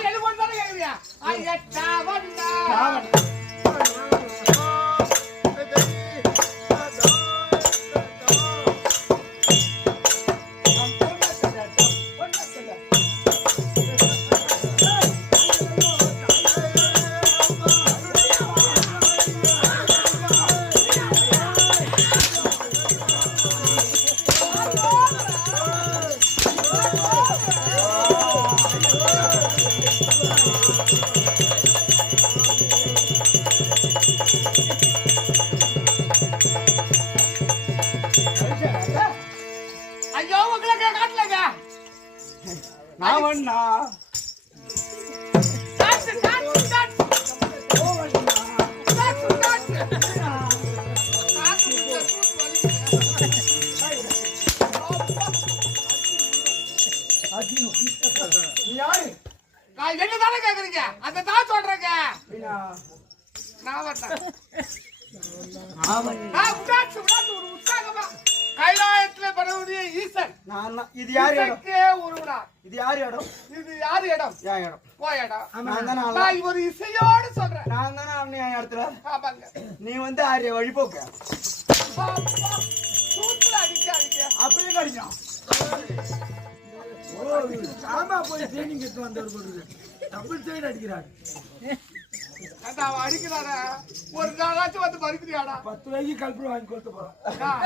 என்ன பண்ணாலும் கேக்குறியா ஐயோ உங்களுக்கு காட்டலங்க நான் வண்ணா என்னதானே கேக்குறீங்க அந்த தான் சொல்றேங்க நான் வட்டேன் கைலாயத்துல பரவுடைய ஈசன் இது யாரு இடம் இது யாரு இடம் இது யாரு இடம் என் இடம் ஓ இடம் நான் ஒரு இசையோடு சொல்றேன் நான் தானே அண்ணன் என் இடத்துல ஆமாங்க நீ வந்து ஆரிய வழிபோக்க சூத்துல அடிக்க அப்படியே அடிக்கும் ஆமா போய் ட்ரைனிங் எடுத்து வந்தவர் போடுறது டபுள் சைடு அடிக்கிறாரு அவன் அடிக்கிறார ஒரு நாளாச்சும் வந்து மறுக்கிறியாடா 10 ரூபாய்க்கு கல்பனை வாங்கி கொடுத்து போறான்